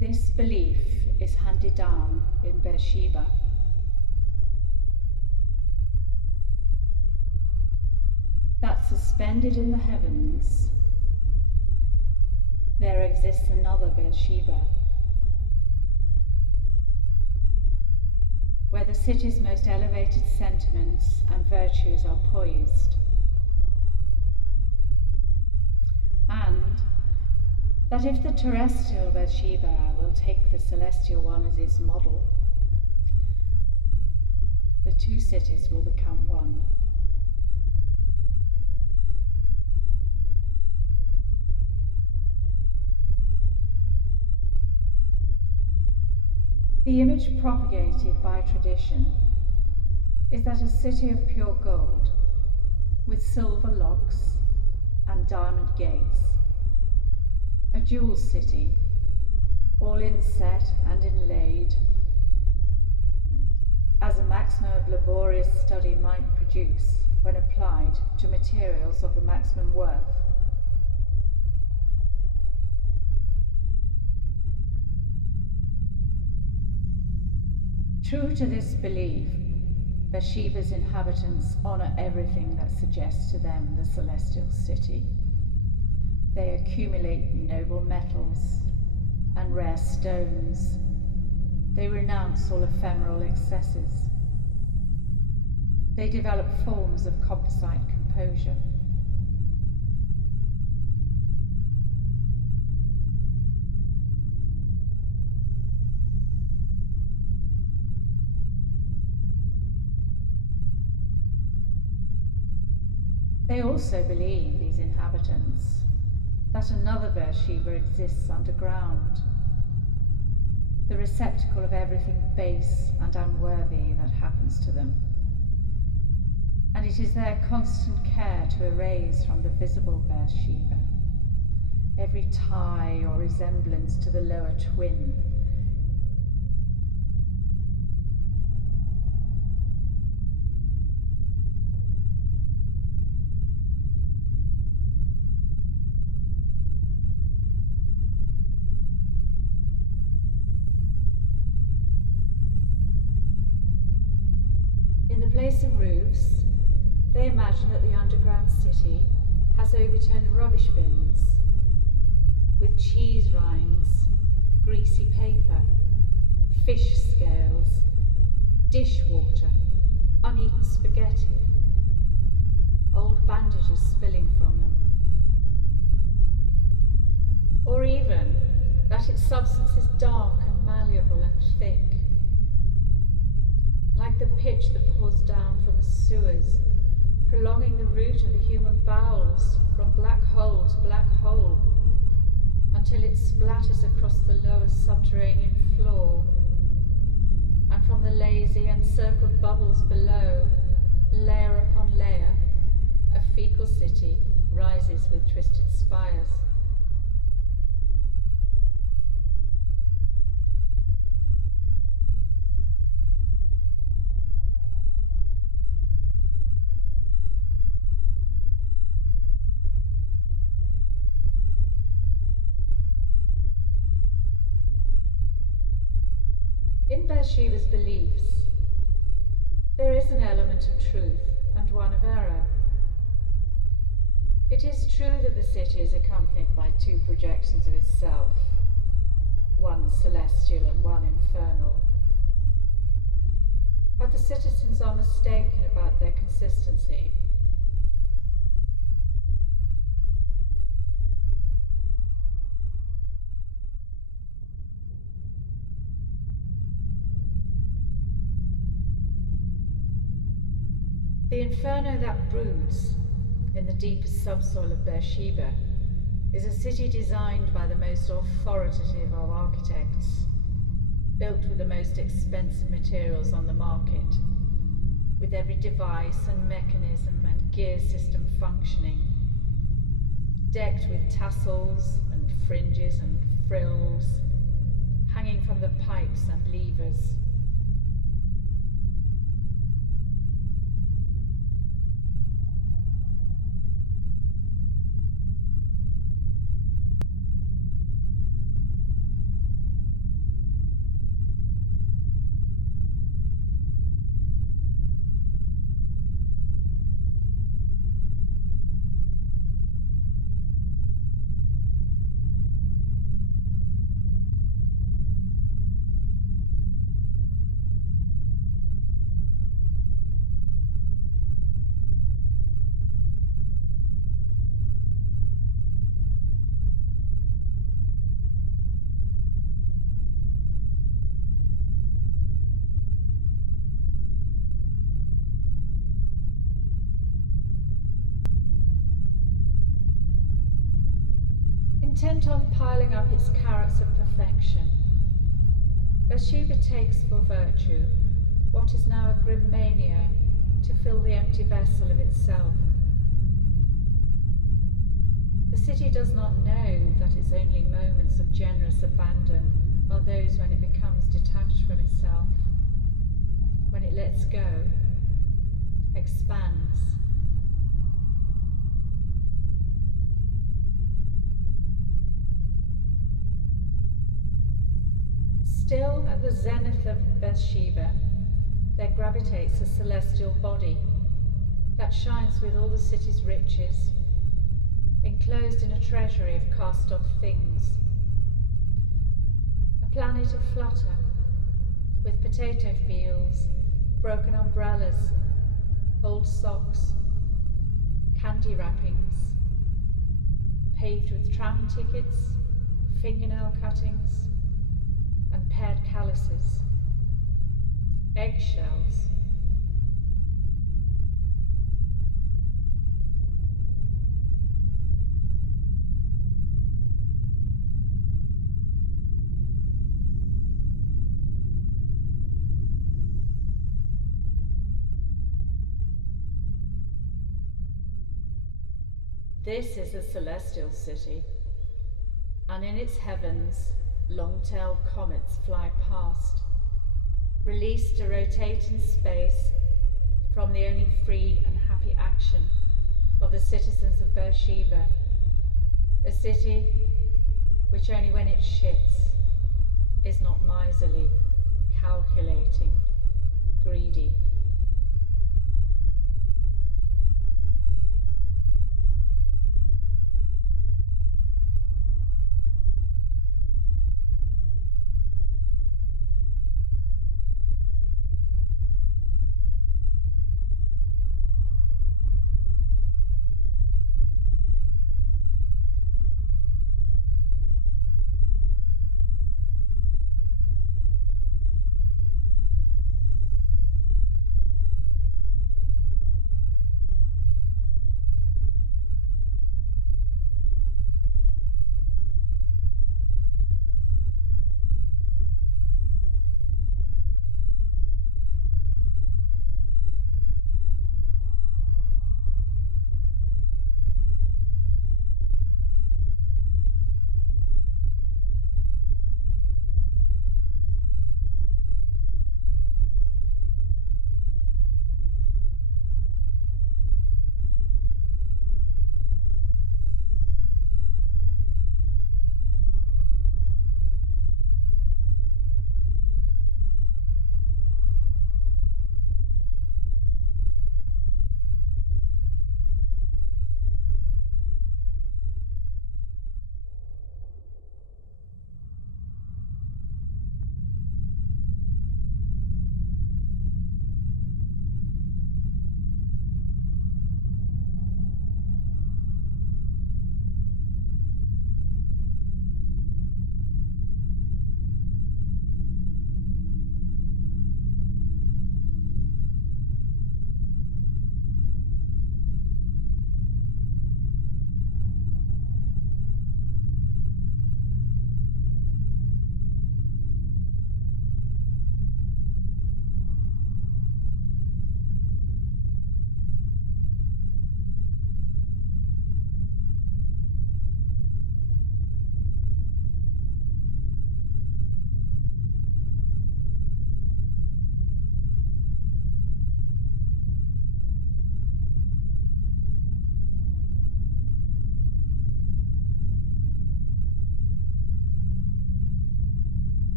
This belief is handed down in Beersheba. That suspended in the heavens, there exists another Beersheba, where the city's most elevated sentiments and virtues are poised, and that if the terrestrial Beersheba will take the celestial one as its model, the two cities will become one. The image propagated by tradition is that a city of pure gold, with silver locks and diamond gates, a jewel city, all inset and inlaid, as a maximum of laborious study might produce when applied to materials of the maximum worth. True to this belief, Beersheba's inhabitants honour everything that suggests to them the celestial city. They accumulate noble metals and rare stones. They renounce all ephemeral excesses. They develop forms of composite composure. They also believe, these inhabitants, that another Beersheba exists underground, the receptacle of everything base and unworthy that happens to them. And it is their constant care to erase from the visible Beersheba every tie or resemblance to the lower twin. In the place of roofs, they imagine that the underground city has overturned rubbish bins with cheese rinds, greasy paper, fish scales, dishwater, uneaten spaghetti, old bandages spilling from them. Or even that its substance is dark and malleable and thick, like the pitch that pours down from the sewers, prolonging the route of the human bowels from black hole to black hole, until it splatters across the lower subterranean floor, and from the lazy encircled bubbles below, layer upon layer, a fecal city rises with twisted spires. In Beersheba's beliefs, there is an element of truth and one of error. It is true that the city is accompanied by two projections of itself, one celestial and one infernal. But the citizens are mistaken about their consistency. The inferno that broods in the deepest subsoil of Beersheba is a city designed by the most authoritative of architects, built with the most expensive materials on the market, with every device and mechanism and gear system functioning, decked with tassels and fringes and frills, hanging from the pipes and levers. Intent on piling up its carrots of perfection, Beersheba takes for virtue what is now a grim mania to fill the empty vessel of itself. The city does not know that its only moments of generous abandon are those when it becomes detached from itself, when it lets go, expands. Still at the zenith of Beersheba, there gravitates a celestial body that shines with all the city's riches, enclosed in a treasury of cast-off things. A planet of flutter, with potato fields, broken umbrellas, old socks, candy wrappings, paved with tram tickets, fingernail cuttings, and paired calluses, eggshells. This is a celestial city, and in its heavens long-tailed comets fly past, released to rotate in space from the only free and happy action of the citizens of Beersheba, a city which only when it shits is not miserly, calculating, greedy.